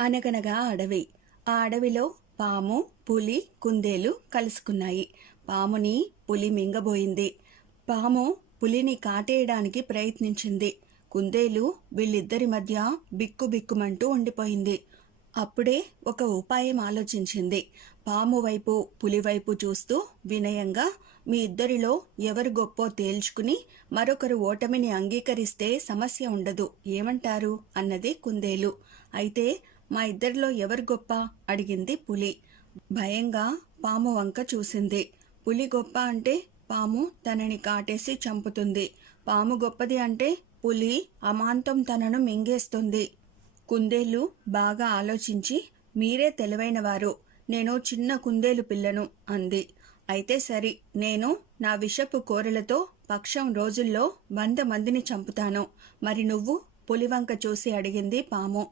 అనగనగా అడవి. ఆ అడవిలో పాము, పులి, కుందేలు కలుసుకున్నాయి. పాముని పులి మింగబోయింది. పాము పులిని కాటేయడానికి ప్రయత్నించింది. కుందేలు వీళ్ళిద్దరి మధ్య బిక్కుబిక్కుమంటూ ఉండిపోయింది. అప్పుడే ఒక ఉపాయం ఆలోచించింది. పాము వైపు, పులి వైపు చూస్తూ వినయంగా, మీ ఇద్దరిలో ఎవరు గొప్పో తేల్చుకుని మరొకరు ఓటమిని అంగీకరిస్తే సమస్య ఉండదు, ఏమంటారు అన్నది కుందేలు. అయితే మా ఇద్దరిలో ఎవరు గొప్ప అడిగింది పులి. భయంగా పాము వంక చూసింది. పులి గొప్ప అంటే పాము తనని కాటేసి చంపుతుంది. పాము గొప్పది అంటే పులి అమాంతం తనను మింగేస్తుంది. కుందేలు బాగా ఆలోచించి, మీరే తెలివైనవారు, నేను చిన్న కుందేలు పిల్లను అంది. అయితే సరి, నేను నా విషపు కోరలతో పక్షం రోజుల్లో 100 మందిని చంపుతాను. మరి నువ్వు? పులివంక చూసి అడిగింది పాము.